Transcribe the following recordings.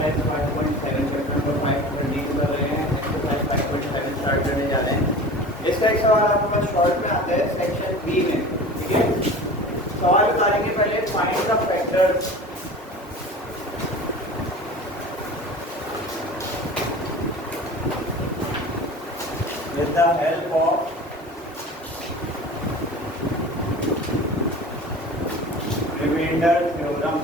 Exercise 5.7 question number 5 continue कर रहे हैं। एक्सरसाइज 5.7 स्टार्ट करने जा रहे हैं। इसका एक सवाल आपके पास शॉर्ट में आता है सेक्शन बी में, ठीक है। सवाल बताएंगे पहले, find the factors with the help of remainder theorem।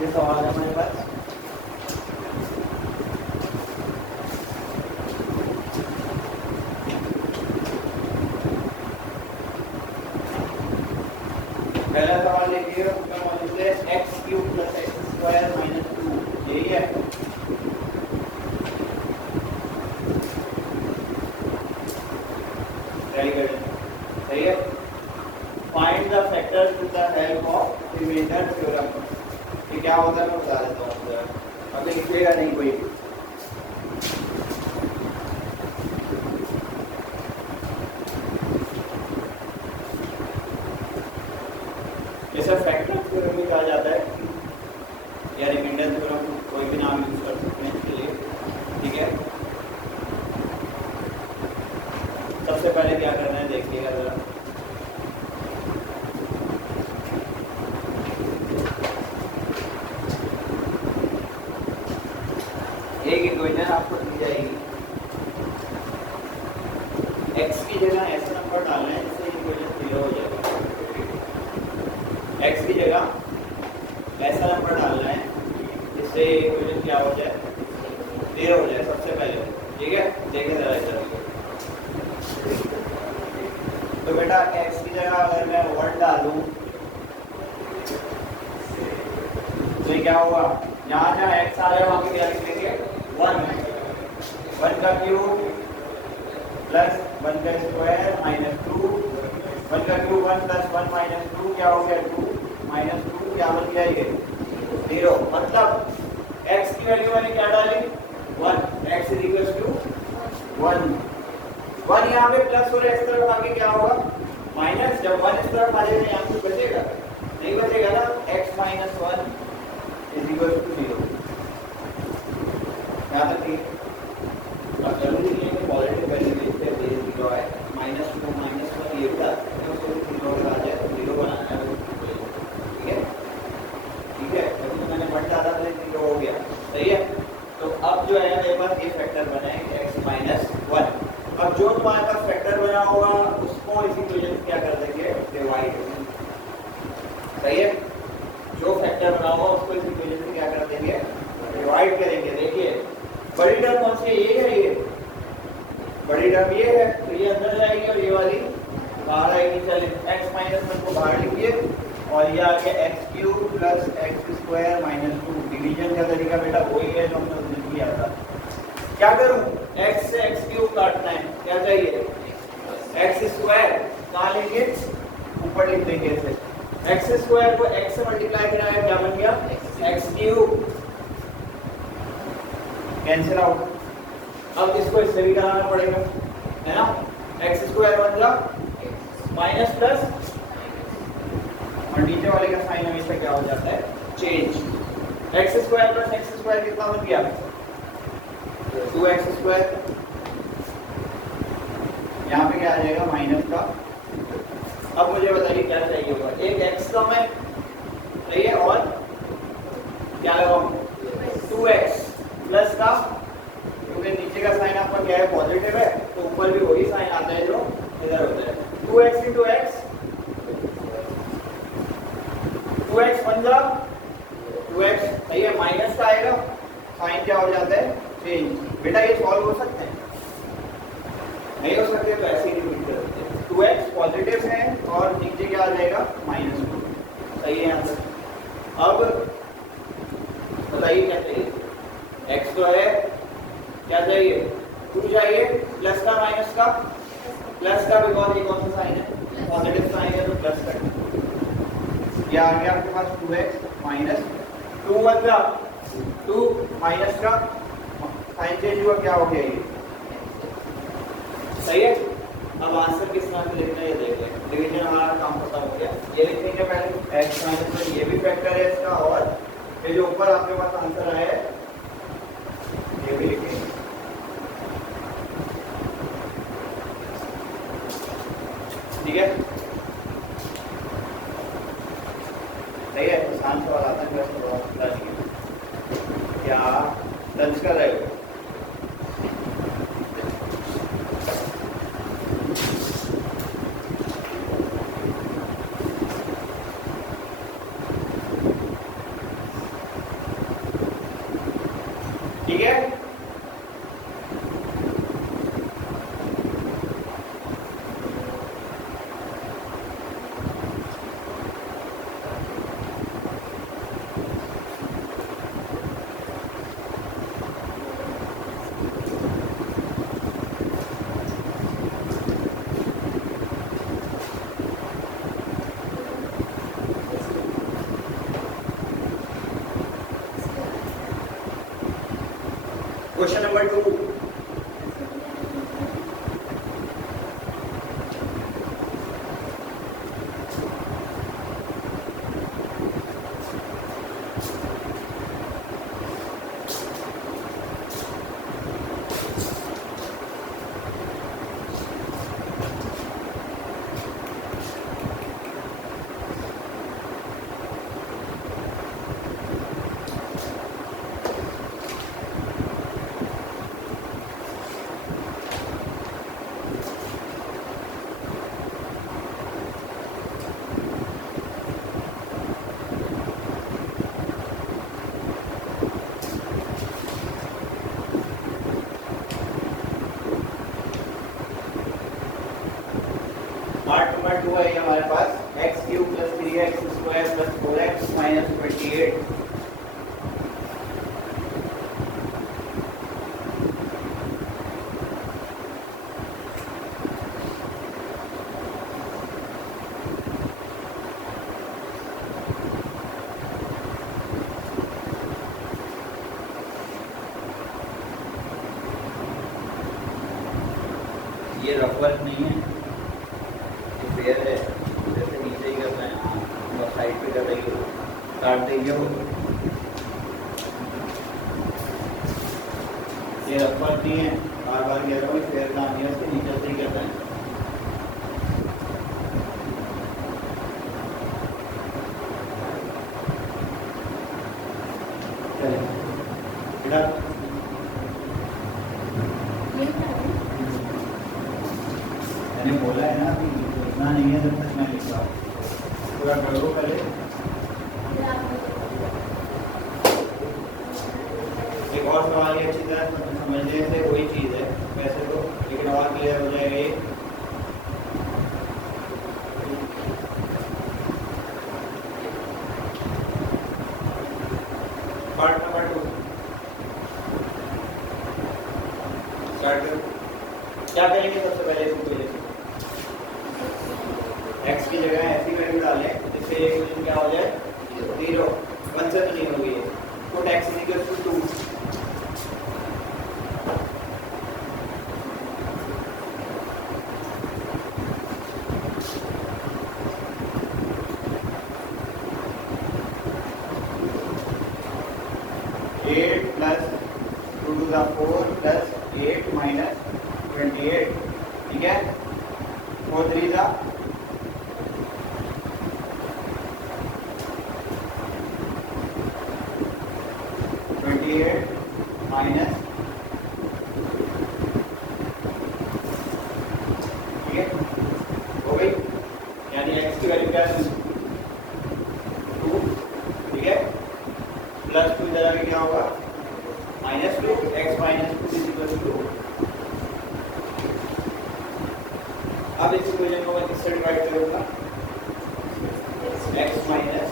ये सवाल है हमारे पास। पहला सवाल देखिए, उसका मौजूद है x cube plus x square minus 2, यही है। सही है। Find the factors with the help of remainder theorem. ये क्या होता है मैं बता देता हूँ जरा, अभी लिखेगा नहीं कोई। इसे फैक्टर थ्योरम भी कहा जाता है या रिमाइंडर थ्योरम, कोई भी नाम यूज कर सकते हैं इसके लिए, ठीक है। सबसे पहले क्या करना है देखिएगा जरा, एक इक्वेशन आपको दी जाएगी, x की जगह ऐसा नंबर डालना है जिससे इक्वेशन 0 हो जाएगा। x की जगह ऐसा नंबर डालना है जिससे इक्वेशन क्या हो जाए, 0 हो जाए सबसे पहले, ठीक है। देखिए जरा इधर, तो बेटा x की जगह अगर मैं 1 डालूं तो ये क्या होगा, यहाँ जहाँ x आ रहा है वहाँ पे क्या लिखेंगे 1 का क्यूब प्लस 1 का स्क्वायर माइनस 2, 1 का क्यूब 1 प्लस 1 माइनस 2 क्या हो गया 2, माइनस 2 क्या बन गया ये 0। मतलब x की वैल्यू मैंने क्या डाली 1, x इज इक्वल टू 1 यहाँ पे प्लस हो रहा है, इस तरफ आगे क्या होगा माइनस। जब 1 इस तरफ आ जाएगा यहाँ पे बचेगा नहीं, बचेगा ना, x minus 1 is equal to 0। यहाँ तक ठीक है। अब जरूरी नहीं है कि पॉजिटिव वैल्यू लिखते हैं 0 है, माइनस 2 माइनस 1 ये था तो 0 आ जाए तो 0 बनाना है, ठीक है, ठीक है। तो मैंने बढ़ डाला तो 0 हो गया, सही है। तो अब जो है मेरे पास ये फैक्टर बना है x माइनस 1। अब जो तुम्हारे पास फैक्टर बना होगा उसको इस इक्वेशन क्या कर देंगे, डिवाइड, सही है। जो फैक्टर बना होगा उसको इस इक्वेशन से क्या कर देंगे, डिवाइड करेंगे। देखिए बड़ी टर्म कौन सी है, ये है, ये बड़ी टर्म ये है, तो ये अंदर जाएगी और ये वाली बाहर आएगी। चलिए x माइनस 1 को बाहर लिखिए और ये आ गया x cube plus x square minus 2। Division का तरीका बेटा वही है जो हमने उस दिन किया था। क्या करूं, x से x क्यूब काटना है, क्या चाहिए एक्स स्क्वायर, कहाँ लेंगे ऊपर लिख देंगे इसे। एक्स स्क्वायर को x से मल्टीप्लाई कराया क्या बन गया एक्स क्यूब, कैंसिल आउट। अब इसको इससे भी कराना पड़ेगा, है ना। एक्स स्क्वायर बन गया माइनस प्लस, और नीचे वाले का साइन हमेशा क्या हो जाता है change. X square plus x square कितना बन गया 2x स्क्वायर, यहाँ पे क्या आ जाएगा माइनस का। अब मुझे बताइए क्या चाहिए होगा, एक x कम है, सही है, और क्या लगाऊं 2x प्लस का, क्योंकि नीचे का साइन आपका क्या है पॉजिटिव है, तो ऊपर भी वही साइन आता है जो इधर होता है। 2x इंटू एक्स, 2x बन जा 2x, सही है, माइनस का आएगा, साइन क्या हो जाता है चेंज। बेटा ये सॉल्व हो सकते हैं, नहीं हो सकते तो ऐसे ही लिख देते हैं। 2x पॉजिटिव है और नीचे क्या आ जाएगा माइनस 2, सही है आंसर। अब बताइए क्या चाहिए, x तो है, क्या चाहिए 2 चाहिए, प्लस का माइनस का, प्लस का बिकॉज ये कौन सा साइन है पॉजिटिव साइन है तो प्लस का, ये आ गया आपके पास 2x माइनस 2 बन गया 2 माइनस का साइन चेंज हुआ, क्या हो गया ये, सही है। अब आंसर किस तरह से लिखना है ये देख लें। डिवीजन हमारा काम खत्म हो गया, ये लिखेंगे पहले एक्स माइनस वन ये भी फैक्टर है इसका, और ये जो ऊपर आपके पास आंसर आया है ये भी लिखेंगे। ठीक है, सही है। आसान सवाल आता है, वैसे बहुत मसला नहीं है। क्या लंच कर रहे हो? ठीक है, क्वेश्चन नंबर 2। पार्ट नंबर 2 है हमारे पास x cube plus 3x square plus 4x minus 28। ये रफ वर्क नहीं है, फेयर है, जैसे नीचे ही करना है, और साइड पे कर देंगे, काट देंगे वो। ये रफर नहीं है, बार बार कह रहा हूँ, फेयर काम नहीं है, उसके नीचे से ही करना है। चलिए बेटा, मैंने बोला है ना कि इतना नहीं है जब तक मैं लिख रहा हूँ, पूरा करो पहले। एक और सवाल ये अच्छी तरह समझने से कोई चीज़ है वैसे तो, लेकिन और क्लियर हो जाएगा ये। पार्ट नंबर 2 स्टार्ट करो। क्या करेंगे सबसे पहले? एक्स की जगह ऐसी वैल्यू डालें जिससे इक्वेशन क्या हो जाए? 0। 1 से तो नहीं होगी ये। Put x is equal to 2। Eight plus 2 to the 4 plus 8 minus 28। ठीक है, 4 3 था 28 माइनस, ठीक है, हो गई। यानी x की वैल्यू क्या है? 2। ठीक है, प्लस 2 इधर आगे क्या होगा? -2। x minus 2 is equal to 2। अब इस इक्वेशन को मैं किससे डिवाइड करूंगा? x माइनस,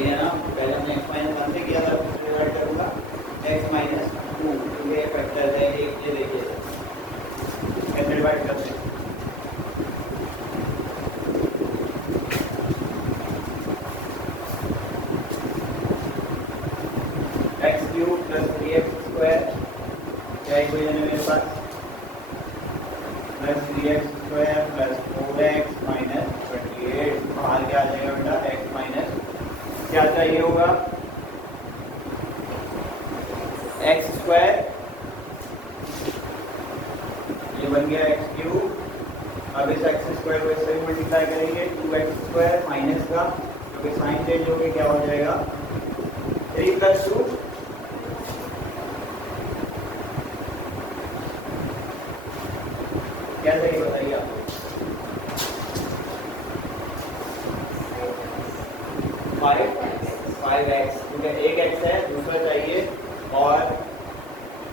ये ना पहले हमने x माइनस 1 से किया था, उससे डिवाइड करूंगा x माइनस 2। ये फैक्टर है, ये देखिए कैसे डिवाइड करते हैं। x cube plus 3x square, क्या इक्वेशन है मेरे पास? Plus 3x square plus 4x minus 28। बाहर क्या आ जाएगा? चाहिए होगा एक्स स्क्वायर, ये बन गया एक्स क्यूब। अब इस एक्स स्क्वायर को इससे मल्टीप्लाई करेंगे 2x² माइनस का, क्योंकि साइन चेंज होके क्या हो जाएगा 3 + 2 क्या चाहिए बताइए आपको? 5x, क्योंकि एक x है, दूसरा चाहिए और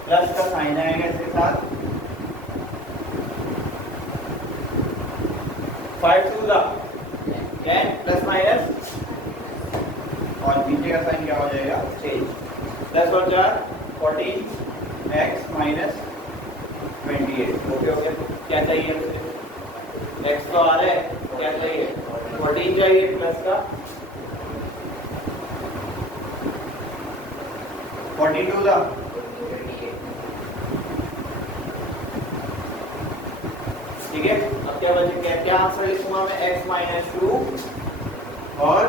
प्लस का साइन आएगा इसके साथ। 5 2 10 प्लस माइनस और नीचे का साइन क्या हो जाएगा चेंज। 10 और 4 14x माइनस 28। ओके ओके, क्या चाहिए x तो आ रहा है, क्या चाहिए 14 चाहिए प्लस का 42 ठीक है। अब क्या बचे, क्या आंसर लिखूंगा मैं x माइनस 2 और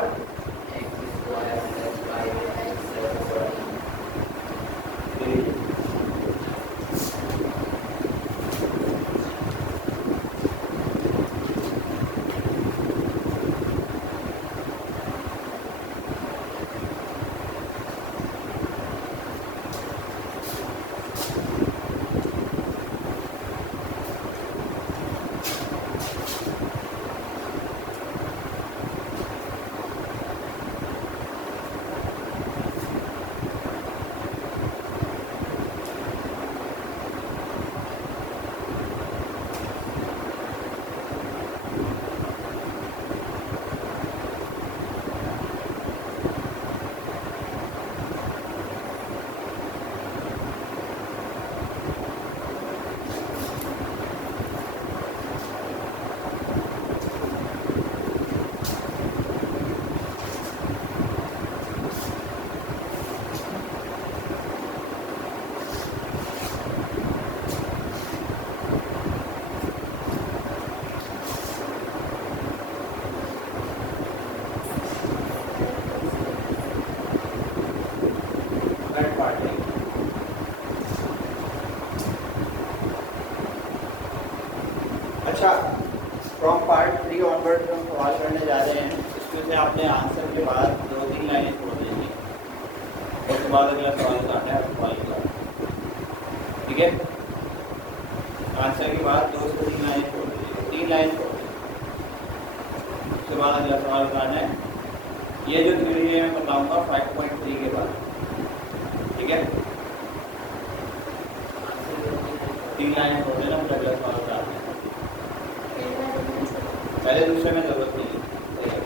अच्छा, फ्रॉम पार्ट 3 ऑनवर्ड हम सवाल करने जा रहे हैं। इसमें से आपने आंसर के बाद 2-3 लाइनें छोड़ देंगी, उसके बाद अगला सवाल काटना है सवाल का, ठीक है। आंसर के बाद 2 से 3 लाइनें छोड़ देंगे, 3 लाइन छोड़ देंगे, उसके बाद अगला सवाल काटना है। ये जो थ्योरी है मैं बताऊंगा 5.3 के बाद, ठीक है। 3 लाइनें छोड़ देना, फिर अगला सवाल काटना है। पहले दूसरे में जरूरत नहीं है,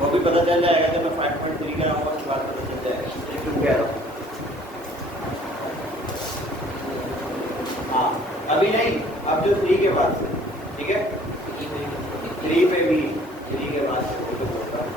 वो भी पता चल जाएगा जब मैं 5.3 के आऊँगा, उसके बाद पता चल जाएगा क्यों कह रहा हूँ। हाँ अभी नहीं, अब जो 3 के बाद से, ठीक है, 3 पे भी 3 के बाद से वो तो होता है।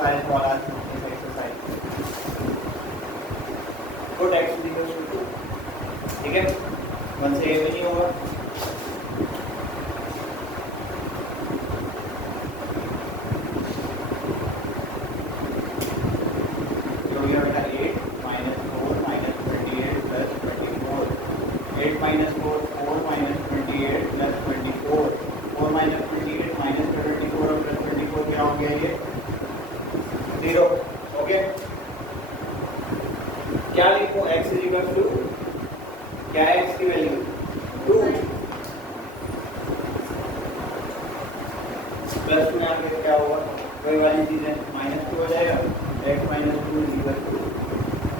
exercise for us this exercise. Put x is equal to 2. ठीक है, 1 से ये भी नहीं होगा. जो ये बेटा 8 minus 4 minus 28 plus 24. 8 minus 4 4 minus 28 plus 24. 4 minus 28 minus 24 और plus 24 क्या हो गया ये 0. ओके, क्या लिखूं? x is equal to क्या है x की वैल्यू 2 प्लस में आगे क्या होगा? वही वाली चीज है, -2 हो जाएगा. x - 2 is equal to,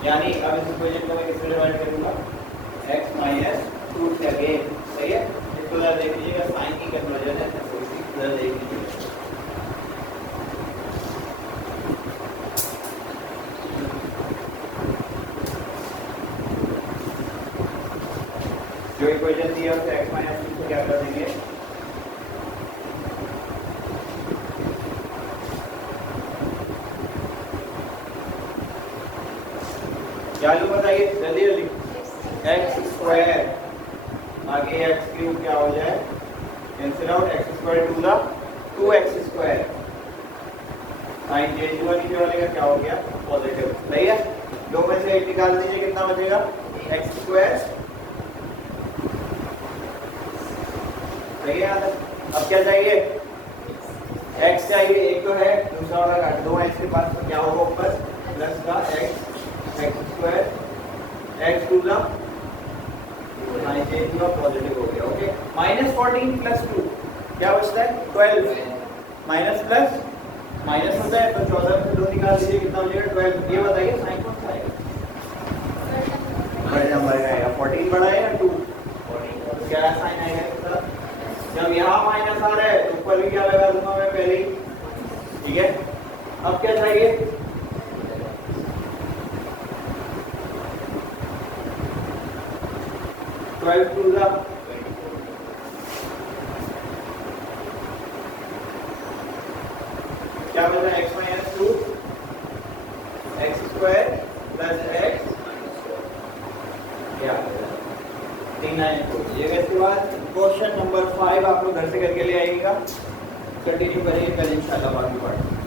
यानी अब इस इक्वेशन को मैं किससे डिवाइड करूंगा? x - 2 से अगेन. सही है, इसको जरा देख लीजिएगा, साइन की कन्वर्जन है तो इसको जरा देख लीजिए. जो इक्वेशन दी है उसे x - 2 से क्या कर देंगे? क्या लो बताइए जल्दी जल्दी. x स्क्वायर आगे x क्यूब क्या हो जाए? Cancel out. x square to the 2x square. Sign change हुआ, नीचे वाले का क्या हो गया? पॉजिटिव. सही है, दो में से 8 निकाल दीजिए, कितना बचेगा? x square. सही है, अब क्या चाहिए? x चाहिए, एक तो है, दूसरा वाला काट दो. x के पास तो क्या होगा ऊपर? प्लस का x square x to the sign change हुआ, पॉजिटिव हो गया. ओके, -14 प्लस 2 क्या बचता है? 12. माइनस प्लस माइनस होता है तो 14 में से 2 निकाल दीजिए, कितना हो जाएगा? 12. ये बताइए साइन कौन सा आएगा? बड़ा नंबर आएगा. 14 बड़ा है या 2? 14. तो क्या साइन आएगा इसका? जब यहाँ माइनस आ रहा है तो ऊपर भी क्या लगा दूंगा मैं पहले ही. ठीक है, अब क्या चाहिए? टू द क्या बचा? x - 2 x square plus x क्या 3 9 2. ये इसके बाद क्वेश्चन नंबर 5 आप लोग घर से करके ले आइएगा. कंटिन्यू करेंगे कल इंशाल्लाह बाकी पार्ट.